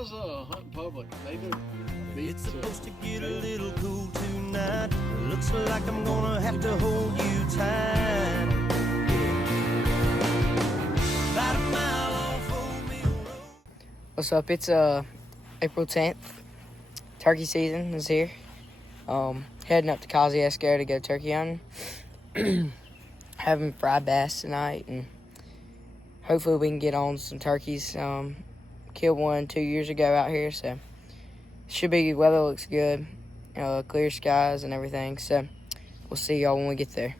How's hunting public? They do. It's supposed to get a little cool tonight. Looks like I'm gonna have to hold you tight. About a mile off Old Mill Road. What's up? It's April 10th. Turkey season is here. Heading up to Kosciuszko to go turkey hunting. Having fried bass tonight, and hopefully we can get on some turkeys. Killed one 2 years ago out here, so should be. Weather looks good, clear skies and everything. So we'll see y'all when we get there.